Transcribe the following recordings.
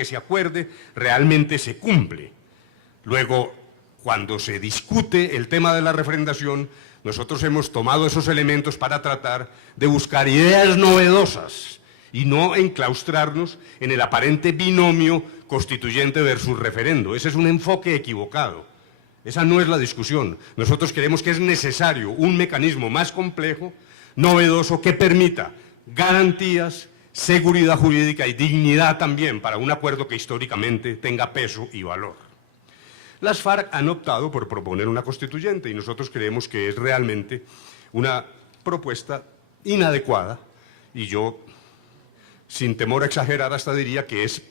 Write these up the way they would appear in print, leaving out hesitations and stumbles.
que se acuerde realmente se cumple. Luego, cuando se discute el tema de la refrendación, nosotros hemos tomado esos elementos para tratar de buscar ideas novedosas y no enclaustrarnos en el aparente binomio constituyente versus referendo. Ese es un enfoque equivocado. Esa no es la discusión. Nosotros creemos que es necesario un mecanismo más complejo, novedoso, que permita garantías, seguridad jurídica y dignidad también para un acuerdo que históricamente tenga peso y valor. Las FARC han optado por proponer una constituyente y nosotros creemos que es realmente una propuesta inadecuada y yo, sin temor a exagerar, hasta diría que es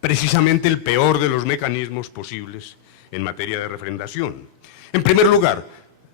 precisamente el peor de los mecanismos posibles en materia de refrendación. En primer lugar,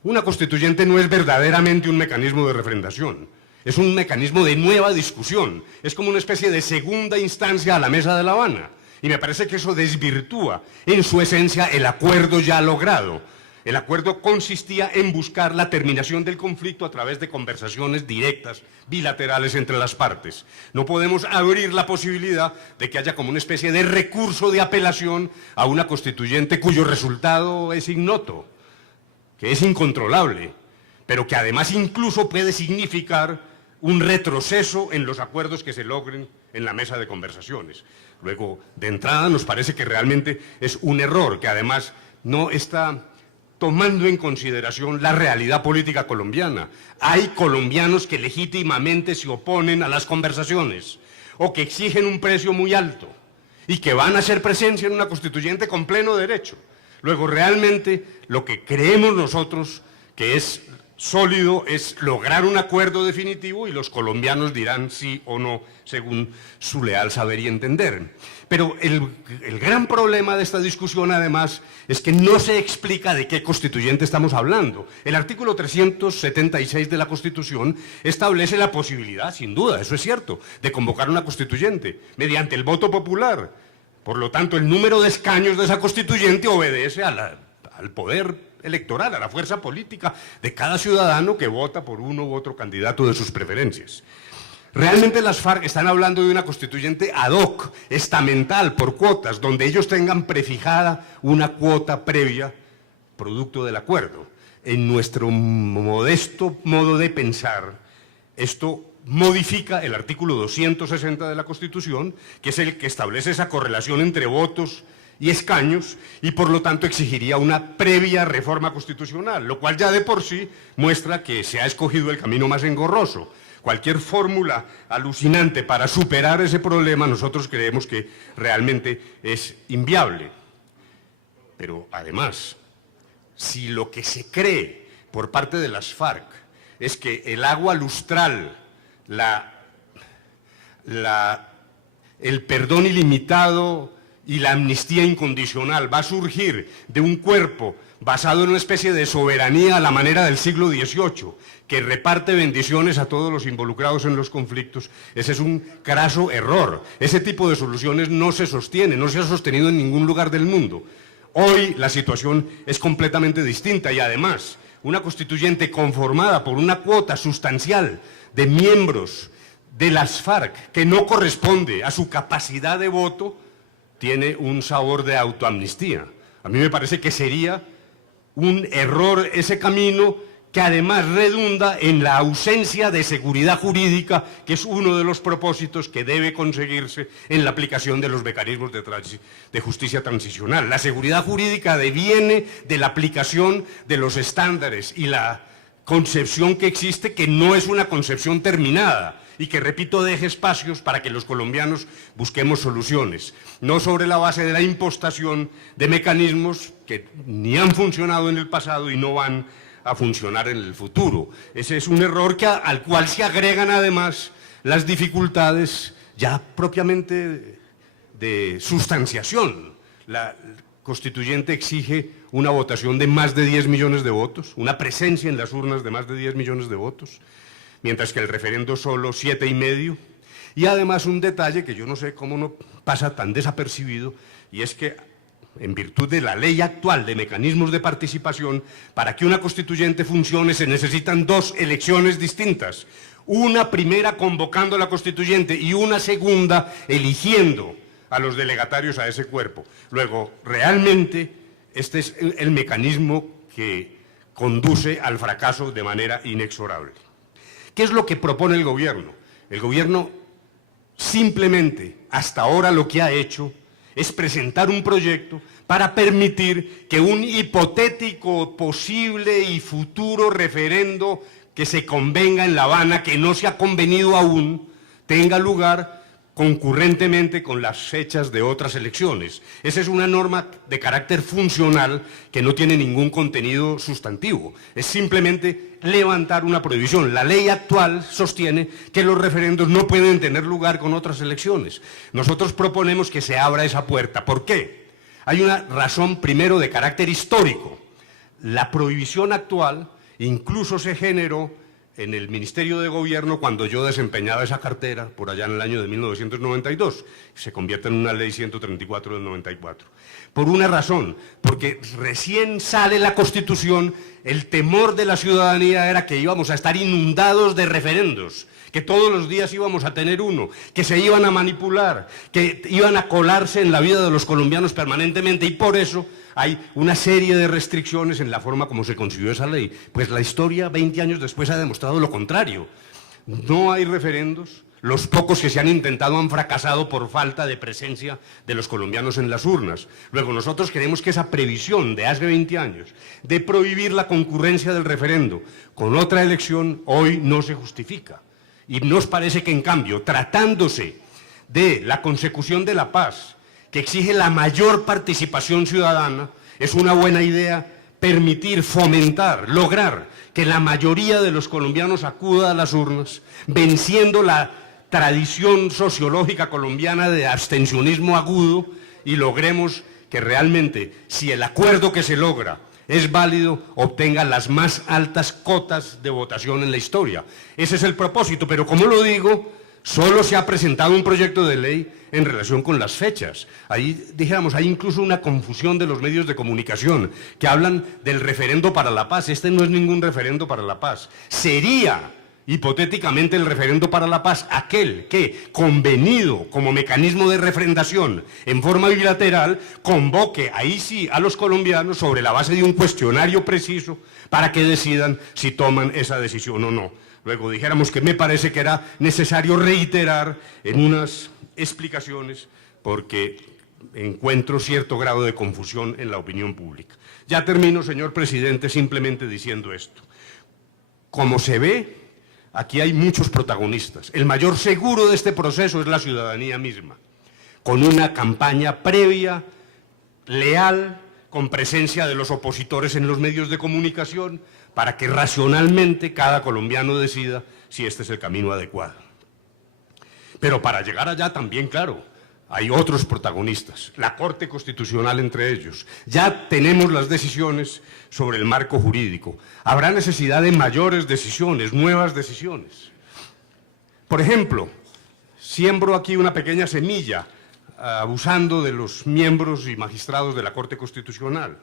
una constituyente no es verdaderamente un mecanismo de refrendación, es un mecanismo de nueva discusión, es como una especie de segunda instancia a la mesa de La Habana. Y me parece que eso desvirtúa en su esencia el acuerdo ya logrado. El acuerdo consistía en buscar la terminación del conflicto a través de conversaciones directas, bilaterales entre las partes. No podemos abrir la posibilidad de que haya como una especie de recurso de apelación a una constituyente cuyo resultado es ignoto, que es incontrolable, pero que además incluso puede significar un retroceso en los acuerdos que se logren en la mesa de conversaciones. Luego, de entrada, nos parece que realmente es un error, que además no está tomando en consideración la realidad política colombiana. Hay colombianos que legítimamente se oponen a las conversaciones o que exigen un precio muy alto y que van a hacer presencia en una constituyente con pleno derecho. Luego, realmente, lo que creemos nosotros que es sólido es lograr un acuerdo definitivo y los colombianos dirán sí o no según su leal saber y entender. Pero el gran problema de esta discusión además es que no se explica de qué constituyente estamos hablando. El artículo 376 de la Constitución establece la posibilidad, sin duda, eso es cierto, de convocar una constituyente mediante el voto popular. Por lo tanto, el número de escaños de esa constituyente obedece al poder electoral, a la fuerza política de cada ciudadano que vota por uno u otro candidato de sus preferencias. Realmente las FARC están hablando de una constituyente ad hoc, estamental, por cuotas, donde ellos tengan prefijada una cuota previa, producto del acuerdo. En nuestro modesto modo de pensar, esto modifica el artículo 260 de la Constitución, que es el que establece esa correlación entre votos y escaños, y por lo tanto exigiría una previa reforma constitucional, lo cual ya de por sí muestra que se ha escogido el camino más engorroso. Cualquier fórmula alucinante para superar ese problema nosotros creemos que realmente es inviable. Pero además, si lo que se cree por parte de las FARC es que el agua lustral, el perdón ilimitado y la amnistía incondicional va a surgir de un cuerpo basado en una especie de soberanía a la manera del siglo XVIII, que reparte bendiciones a todos los involucrados en los conflictos, ese es un craso error. Ese tipo de soluciones no se sostiene, no se ha sostenido en ningún lugar del mundo. Hoy la situación es completamente distinta y además una constituyente conformada por una cuota sustancial de miembros de las FARC que no corresponde a su capacidad de voto, tiene un sabor de autoamnistía. A mí me parece que sería un error ese camino que además redunda en la ausencia de seguridad jurídica, que es uno de los propósitos que debe conseguirse en la aplicación de los mecanismos de justicia transicional. La seguridad jurídica deviene de la aplicación de los estándares y la concepción que existe, que no es una concepción terminada, y que, repito, deje espacios para que los colombianos busquemos soluciones, no sobre la base de la impostación de mecanismos que ni han funcionado en el pasado y no van a funcionar en el futuro. Ese es un error al cual se agregan además las dificultades ya propiamente de sustanciación. La constituyente exige una votación de más de 10 millones de votos, una presencia en las urnas de más de 10 millones de votos, mientras que el referendo solo 7,5, y además un detalle que yo no sé cómo no pasa tan desapercibido, y es que en virtud de la ley actual de mecanismos de participación, para que una constituyente funcione se necesitan 2 elecciones distintas, una primera convocando a la constituyente y una segunda eligiendo a los delegatarios a ese cuerpo. Luego, realmente, este es el mecanismo que conduce al fracaso de manera inexorable. ¿Qué es lo que propone el gobierno? El gobierno simplemente, hasta ahora lo que ha hecho es presentar un proyecto para permitir que un hipotético, posible y futuro referendo que se convenga en La Habana, que no se ha convenido aún, tenga lugar concurrentemente con las fechas de otras elecciones. Esa es una norma de carácter funcional que no tiene ningún contenido sustantivo. Es simplemente levantar una prohibición. La ley actual sostiene que los referendos no pueden tener lugar con otras elecciones. Nosotros proponemos que se abra esa puerta. ¿Por qué? Hay una razón primero de carácter histórico. La prohibición actual incluso se generó en el Ministerio de Gobierno cuando yo desempeñaba esa cartera, por allá en el año de 1992, se convierte en una ley 134 del 94. Por una razón, porque recién sale la Constitución, el temor de la ciudadanía era que íbamos a estar inundados de referendos, que todos los días íbamos a tener uno, que se iban a manipular, que iban a colarse en la vida de los colombianos permanentemente, y por eso hay una serie de restricciones en la forma como se concibió esa ley. Pues la historia, 20 años después, ha demostrado lo contrario. No hay referendos, los pocos que se han intentado han fracasado por falta de presencia de los colombianos en las urnas. Luego, nosotros creemos que esa previsión de hace 20 años de prohibir la concurrencia del referendo con otra elección hoy no se justifica. Y nos parece que, en cambio, tratándose de la consecución de la paz, que exige la mayor participación ciudadana, es una buena idea permitir, fomentar, lograr que la mayoría de los colombianos acuda a las urnas, venciendo la tradición sociológica colombiana de abstencionismo agudo, y logremos que realmente, si el acuerdo que se logra es válido, obtenga las más altas cotas de votación en la historia. Ese es el propósito, pero como lo digo, solo se ha presentado un proyecto de ley en relación con las fechas. Ahí, dijéramos, hay incluso una confusión de los medios de comunicación que hablan del referendo para la paz. Este no es ningún referendo para la paz. Sería, hipotéticamente, el referendo para la paz aquel que, convenido como mecanismo de refrendación en forma bilateral, convoque ahí sí a los colombianos sobre la base de un cuestionario preciso para que decidan si toman esa decisión o no. Luego dijéramos que me parece que era necesario reiterar en unas explicaciones porque encuentro cierto grado de confusión en la opinión pública. Ya termino, señor presidente, simplemente diciendo esto. Como se ve, aquí hay muchos protagonistas. El mayor seguro de este proceso es la ciudadanía misma, con una campaña previa, leal, con presencia de los opositores en los medios de comunicación, para que racionalmente cada colombiano decida si este es el camino adecuado. Pero para llegar allá también, claro, hay otros protagonistas, la Corte Constitucional entre ellos. Ya tenemos las decisiones sobre el marco jurídico. Habrá necesidad de mayores decisiones, nuevas decisiones. Por ejemplo, siembro aquí una pequeña semilla, abusando de los miembros y magistrados de la Corte Constitucional.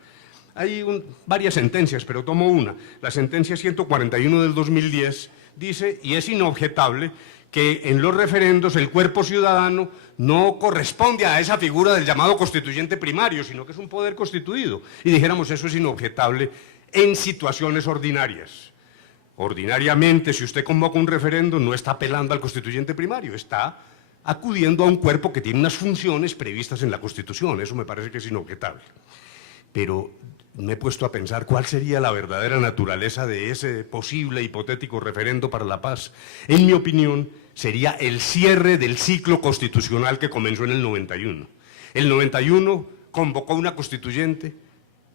Hay varias sentencias, pero tomo una. La sentencia 141 del 2010 dice, y es inobjetable, que en los referendos el cuerpo ciudadano no corresponde a esa figura del llamado constituyente primario, sino que es un poder constituido. Y dijéramos, eso es inobjetable en situaciones ordinarias. Ordinariamente, si usted convoca un referendo, no está apelando al constituyente primario, está acudiendo a un cuerpo que tiene unas funciones previstas en la Constitución. Eso me parece que es inobjetable. Pero me he puesto a pensar cuál sería la verdadera naturaleza de ese posible hipotético referendo para la paz. En mi opinión, sería el cierre del ciclo constitucional que comenzó en el 91. El 91 convocó una constituyente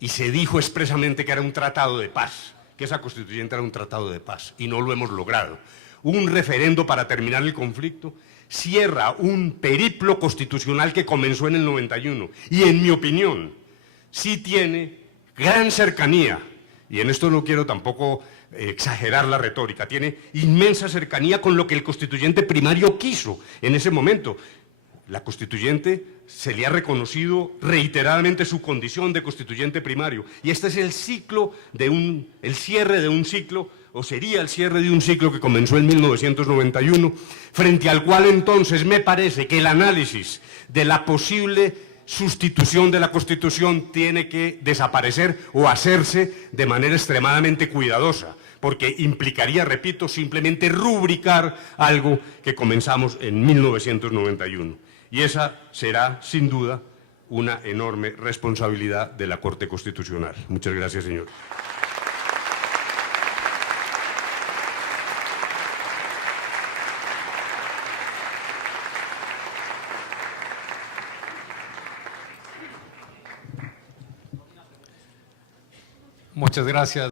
y se dijo expresamente que era un tratado de paz, que esa constituyente era un tratado de paz, y no lo hemos logrado. Un referendo para terminar el conflicto cierra un periplo constitucional que comenzó en el 91, y en mi opinión, sí tiene gran cercanía, y en esto no quiero tampoco exagerar la retórica, tiene inmensa cercanía con lo que el constituyente primario quiso en ese momento. La constituyente se le ha reconocido reiteradamente su condición de constituyente primario, y este es el ciclo el cierre de un ciclo o sería el cierre de un ciclo que comenzó en 1991, frente al cual entonces me parece que el análisis de la posible sustitución de la Constitución tiene que desaparecer o hacerse de manera extremadamente cuidadosa, porque implicaría, repito, simplemente rubricar algo que comenzamos en 1991. Y esa será, sin duda, una enorme responsabilidad de la Corte Constitucional. Muchas gracias, señor. Muchas gracias.